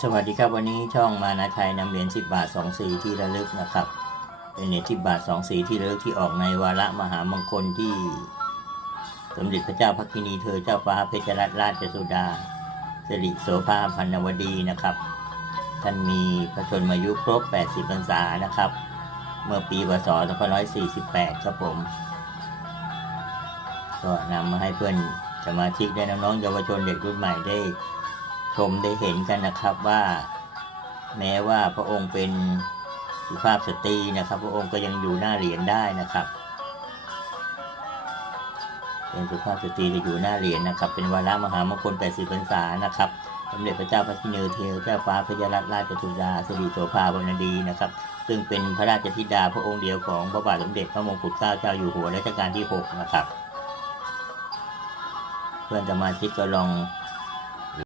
สวัสดีครับวันนี้ช่องมานาไทยนำเหรียญ10 บาท 2 สีที่ระลึกนะครับ เป็นเหรียญ10 บาท 2 สีที่ระลึกที่ออกในวาระมหามงคลที่ สมเด็จพระเจ้าพักกินีเธอเจ้าฟ้าเพชรรัตนราชสุดาสิริโสภาพันนวดีนะครับ ท่านมีพระชนมายุครบ 80พรรษานะครับ เมื่อปีพศ2548 ครับผม ก็นำมาให้เพื่อนสมาชิกและน้องๆเยาวชนเด็กรุ่นใหม่ได้ ชมได้เห็นกันนะครับว่า แม้ว่าพระองค์เป็นสุภาพสตรีนะครับ พระองค์ก็ยังอยู่หน้าเหรียญได้นะครับ เป็นสุภาพสตรีจะอยู่หน้าเหรียญนะครับ เป็นวาระมหามงคล80พรรษานะครับสมเด็จพระเจ้าพระกินีเธอเจ้าฟ้าพระยารัตนราชสุดาสิริโสภาบรรณดีนะครับ ซึ่งเป็นพระราชธิดาพระองค์เดียวของพระบาทสมเด็จพระมงกุฎเกล้าเจ้าอยู่หัวรัชกาลที่ 6 นะครับ เพื่อนสมาชิกก็ลอง